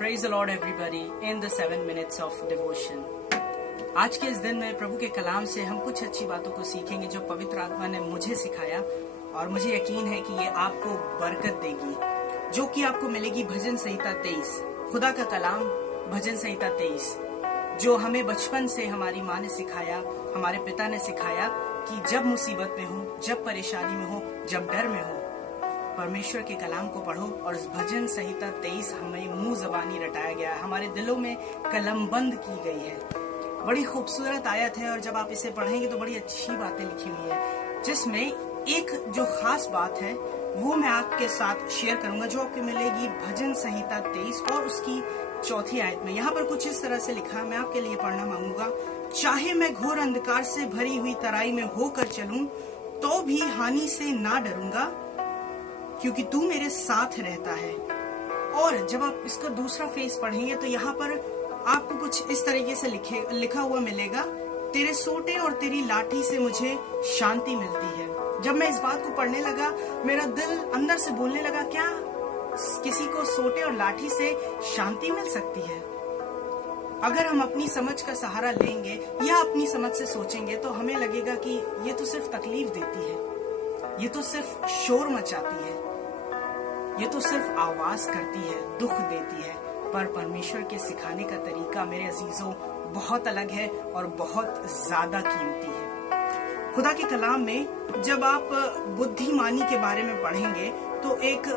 Praise the Lord everybody in the 7 minutes of devotion. आज के इस दिन में प्रभु के कलाम से हम कुछ अच्छी बातों को सीखेंगे जो पवित्र आत्मा ने मुझे सिखाया और मुझे यकीन है कि ये आपको बरकत देगी, जो कि आपको मिलेगी भजन संहिता 23। खुदा का कलाम भजन संहिता 23 जो हमें बचपन से हमारी माँ ने सिखाया, हमारे पिता ने सिखाया कि जब मुसीबत में हो, जब परेशानी में हो, जब डर में हो, परमेश्वर के कलाम को पढ़ो। और भजन संहिता 23 हमें मुंह जबानी रटाया गया है, हमारे दिलों में कलमबंद की गई है। बड़ी खूबसूरत आयत है और जब आप इसे पढ़ेंगे तो बड़ी अच्छी बातें लिखी हुई है, जिसमें एक जो खास बात है वो मैं आपके साथ शेयर करूंगा, जो आपको मिलेगी भजन संहिता 23 और उसकी 4 आयत में। यहाँ पर कुछ इस तरह से लिखा, मैं आपके लिए पढ़ना मांगूंगा। चाहे मैं घोर अंधकार से भरी हुई तराई में होकर चलूं तो भी हानि से ना डरूंगा, क्योंकि तू मेरे साथ रहता है। और जब आप इसका दूसरा फेस पढ़ेंगे तो यहाँ पर आपको कुछ इस तरीके से लिखा हुआ मिलेगा, तेरे सोटे और तेरी लाठी से मुझे शांति मिलती है। जब मैं इस बात को पढ़ने लगा, मेरा दिल अंदर से बोलने लगा, क्या किसी को सोटे और लाठी से शांति मिल सकती है? अगर हम अपनी समझ का सहारा लेंगे या अपनी समझ से सोचेंगे तो हमें लगेगा कि ये तो सिर्फ तकलीफ देती है, ये तो सिर्फ शोर मचाती है, ये तो सिर्फ आवाज करती है, दुख देती है। पर परमेश्वर के सिखाने का तरीका मेरे अजीजों बहुत अलग है और बहुत ज्यादा कीमती है। खुदा के कलाम में जब आप बुद्धिमानी के बारे में पढ़ेंगे तो एक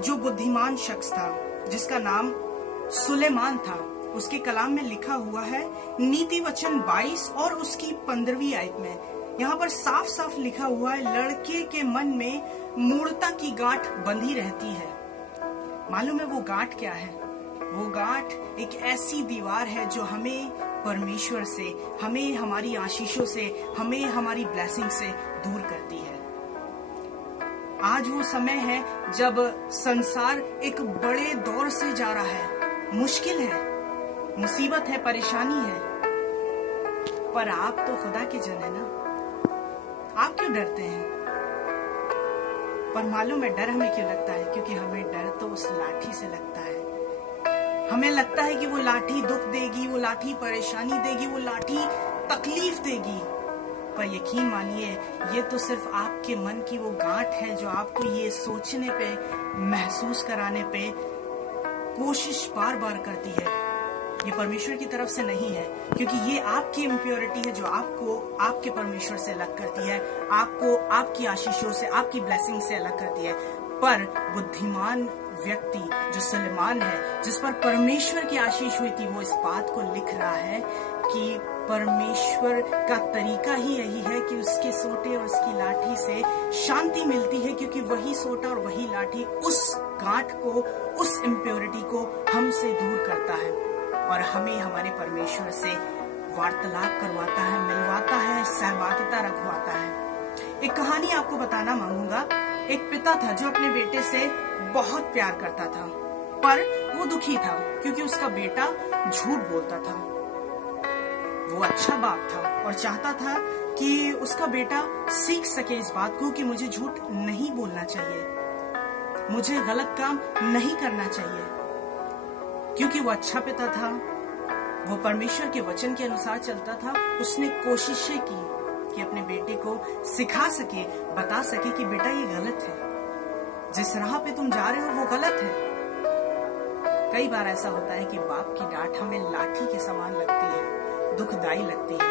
जो बुद्धिमान शख्स था जिसका नाम सुलेमान था, उसके कलाम में लिखा हुआ है नीति वचन 22 और उसकी 15वीं आयत में। यहाँ पर साफ साफ लिखा हुआ है, लड़के के मन में मूढ़ता की गांठ बंधी रहती है। मालूम है वो गांठ क्या है? वो गांठ एक ऐसी दीवार है जो हमें परमेश्वर से, हमें हमारी आशीषों से, हमें हमारी ब्लेसिंग से दूर करती है। आज वो समय है जब संसार एक बड़े दौर से जा रहा है, मुश्किल है, मुसीबत है, परेशानी है, पर आप तो खुदा के जन है ना, आप क्यों डरते हैं? पर मालूम है डर हमें क्यों लगता है? क्योंकि हमें डर तो उस लाठी से लगता है। हमें लगता है कि वो लाठी दुख देगी, वो लाठी परेशानी देगी, वो लाठी तकलीफ देगी। पर यकीन मानिए ये तो सिर्फ आपके मन की वो गांठ है जो आपको ये सोचने पे, महसूस कराने पे कोशिश बार बार करती है। ये परमेश्वर की तरफ से नहीं है, क्योंकि ये आपकी इम्प्योरिटी है जो आपको आपके परमेश्वर से अलग करती है, आपको आपकी आशीषों से, आपकी ब्लेसिंग से अलग करती है। पर बुद्धिमान व्यक्ति जो सुलेमान है, जिस पर परमेश्वर की आशीष हुई थी, वो इस बात को लिख रहा है कि परमेश्वर का तरीका ही यही है कि उसके सोटे और उसकी लाठी से शांति मिलती है, क्योंकि वही सोटा और वही लाठी उस गांठ को, उस इम्प्योरिटी को हमसे दूर करता है और हमें हमारे परमेश्वर से वार्तालाप करवाता है, मिलवाता है, सहभागिता रखवाता है। एक कहानी आपको बताना मांगूंगा। एक पिता था जो अपने बेटे से बहुत प्यार करता था, पर वो दुखी था क्योंकि उसका बेटा झूठ बोलता था। वो अच्छा बाप था और चाहता था कि उसका बेटा सीख सके इस बात को कि मुझे झूठ नहीं बोलना चाहिए, मुझे गलत काम नहीं करना चाहिए। क्योंकि वो अच्छा पिता था, वो परमेश्वर के वचन के अनुसार चलता था, उसने कोशिशें की कि अपने बेटे को सिखा सके, बता सके कि बेटा ये गलत है, जिस राह पे तुम जा रहे हो वो गलत है। कई बार ऐसा होता है कि बाप की डांट हमें लाठी के समान लगती है, दुखदाई लगती है,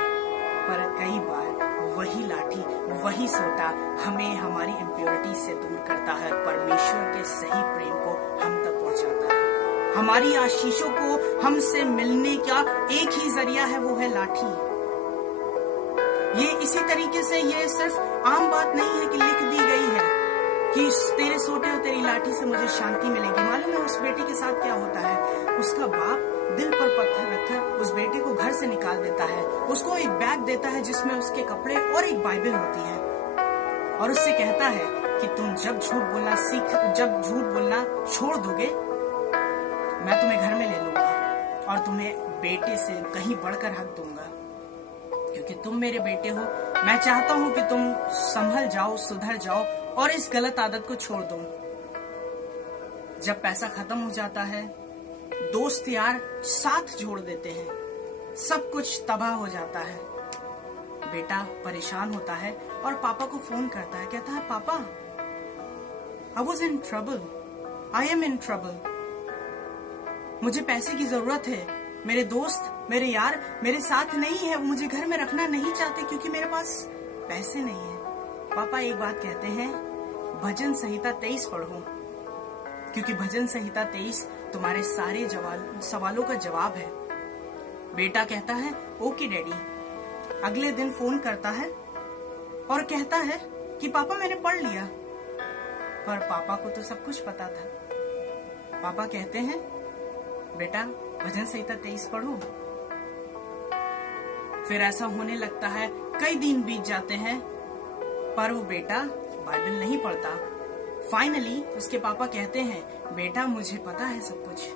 पर कई बार वही लाठी, वही सोटा हमें हमारी इम्प्योरिटी से दूर करता है, परमेश्वर के सही प्रेम को हम तक पहुंचाता है। हमारी आशीषों को हमसे मिलने का एक ही जरिया है, वो है लाठी। ये इसी तरीके से ये सिर्फ आम बात नहीं है कि लिख दी गई है कि तेरे सोटे और तेरी लाठी से मुझे शांति मिलेगी। मालूम है उस बेटे के साथ क्या होता है? उसका बाप दिल पर पत्थर रखकर उस बेटे को घर से निकाल देता है, उसको एक बैग देता है जिसमें उसके कपड़े और एक बाइबल होती है, और उससे कहता है कि तुम जब झूठ बोलना जब झूठ बोलना छोड़ दोगे, मैं तुम्हें घर में ले लूंगा और तुम्हें बेटे से कहीं बढ़कर हक दूंगा, क्योंकि तुम मेरे बेटे हो। मैं चाहता हूं कि तुम संभल जाओ, सुधर जाओ और इस गलत आदत को छोड़ दो। जब पैसा खत्म हो जाता है दोस्त यार साथ जोड़ देते हैं, सब कुछ तबाह हो जाता है। बेटा परेशान होता है और पापा को फोन करता है, कहता है पापा I was in trouble, I am in trouble, मुझे पैसे की जरूरत है, मेरे दोस्त मेरे यार मेरे साथ नहीं है, वो मुझे घर में रखना नहीं चाहते क्योंकि मेरे पास पैसे नहीं है। पापा एक बात कहते हैं, भजन संहिता 23 पढ़ो, क्योंकि भजन संहिता 23 तुम्हारे सारे सवालों का जवाब है। बेटा कहता है ओके डैडी। अगले दिन फोन करता है और कहता है कि पापा मैंने पढ़ लिया, पर पापा को तो सब कुछ पता था। पापा कहते हैं बेटा भजन संहिता 23 पढ़ो। फिर ऐसा होने लगता है, कई दिन बीत जाते हैं पर वो बेटा बाइबल नहीं पढ़ता। फाइनली उसके पापा कहते हैं बेटा मुझे पता है सब कुछ,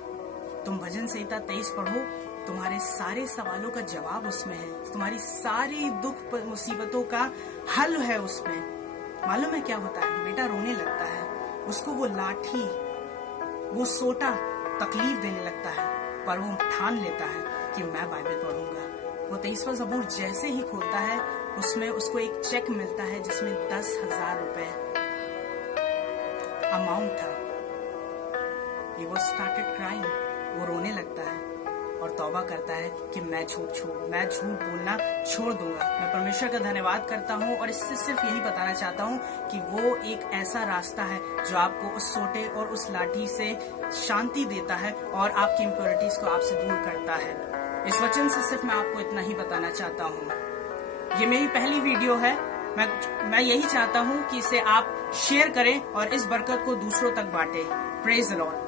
तुम भजन संहिता 23 पढ़ो, तुम्हारे सारे सवालों का जवाब उसमें है, तुम्हारी सारी दुख मुसीबतों का हल है उसमें। मालूम है क्या होता है, बेटा रोने लगता है, उसको वो लाठी वो सोटा तकलीफ देने लगता है, पर वो ठान लेता है कि मैं बाइबल पढ़ूंगा। वो 23वां ज़बूर जैसे ही खोलता है उसमें उसको एक चेक मिलता है जिसमें 10,000 रुपए अमाउंट था। He was started crying, वो रोने लगता है और तौबा करता है कि मैं झूठ बोलना छोड़ दूंगा। मैं परमेश्वर का धन्यवाद करता हूँ और इससे सिर्फ यही बताना चाहता हूँ कि वो एक ऐसा रास्ता है जो आपको उस सोटे और उस लाठी से शांति देता है और आपकी इम्प्योरिटीज को आपसे दूर करता है। इस वचन से सिर्फ मैं आपको इतना ही बताना चाहता हूँ। ये मेरी पहली वीडियो है, मैं यही चाहता हूँ कि इसे आप शेयर करें और इस बरकत को दूसरों तक बांटें। Praise the Lord.